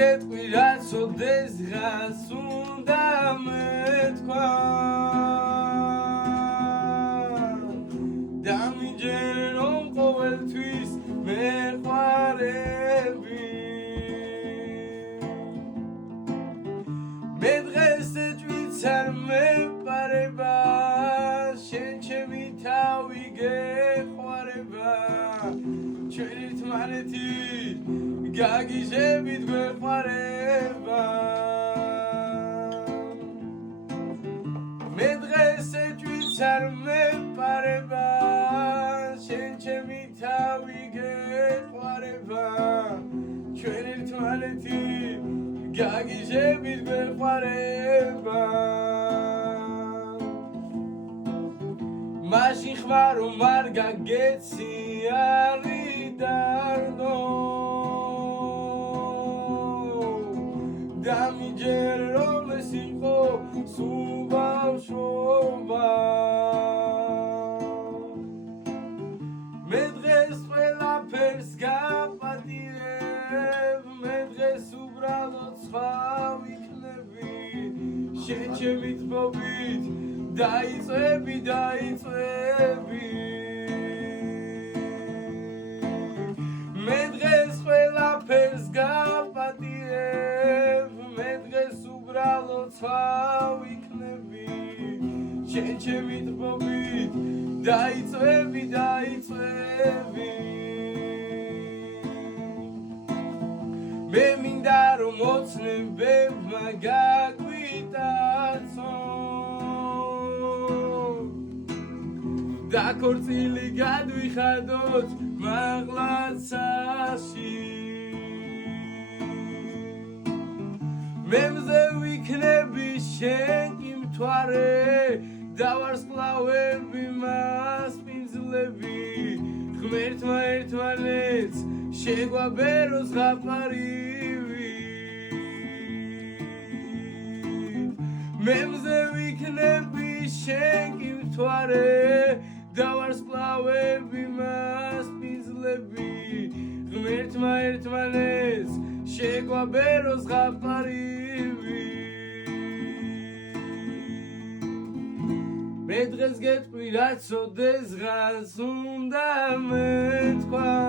გეტყვი რაც ოდეს ღას უნდა მეთქვა დამიჯერე რომ ყოველთვის მეყვარები მე დღეს ეჭვიც არ მეპარება შენ ჩემი თავი გეყვარება ჩვენ ერთმანეთით გაგიჟებით გვეყვარება მე დღეს ეჭვიც არ მეპარება შენ ჩემი თავი გეყვარება ჩვენ ერთმანეთით გაგიჟებით გვეყვარება მაშინ ხმარო არ გაგეცი არიდარდო დამიჯერე რომ ეს იყო სულ ბავშვობა მე დღეს ყველაფერს გაპატიებ მე დღეს უბრალოდ სხვა ვიქნები შენ ჩემი თბობით დაიწვევი მე დღეს ყველაფერს გაპატიებ მე დღეს უბრალოდ სხვა ვიქნები შენ ჩემი თბობით დაიწვევი მე მინდა რომ ოცნებებმა გაგვიტაცო დაქორწილი გადვიხადოთ მაღლაცაში მე მზე ვიქნები შენ კი მთვარე დავარსკვლავები მასპინძლები ღმერთმა ერთმანეთს შეგვაბეროს ზღაპარივი მე მზე ვიქნები შენ კი მთვარე დავარსკვლავები მასპინძლები ღმერთმა ერთმანეთს შეგვაბეროს ზღაპარივი მე დღეს გეტყვი რაც ოდეს ღას უნდა მეთქვა